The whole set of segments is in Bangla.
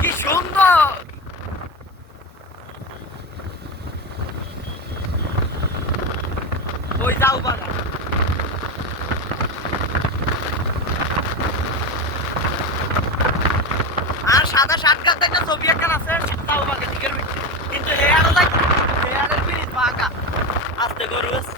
কি সুন্দর। ওই যাও বানা আর সাদা শার্ট গাছ একটা ছবি একখান আছে তাও বাগে দিকের ভিতরে কিন্তু হেয়ারও দেখ হেয়ারের ব্রিজ বাঁকা আস্তে গরু আছে।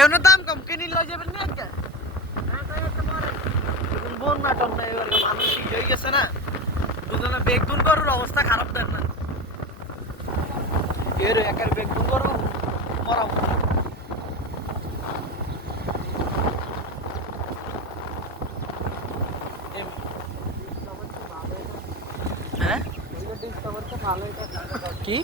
এমনি দাম কম কিনে লয়ে যাবেন না আজকে বন্যা টন্যা এবার মানুষ ঠিক হয়ে গেছে না দুজনে বেগুন গরুর অবস্থা খারাপ দেন না এর একের বেগুন গরু মরাম হ্যাঁ কি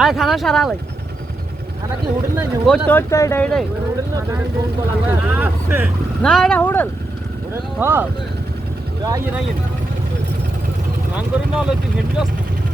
আয় খানা সারা লাই খানা কি হোটেল নাই ওই তো এটা না এটা হোটেল হ্যাঁ আইয়ে না আইয়ে নাম করে না লইতে হেন্ডি আসছে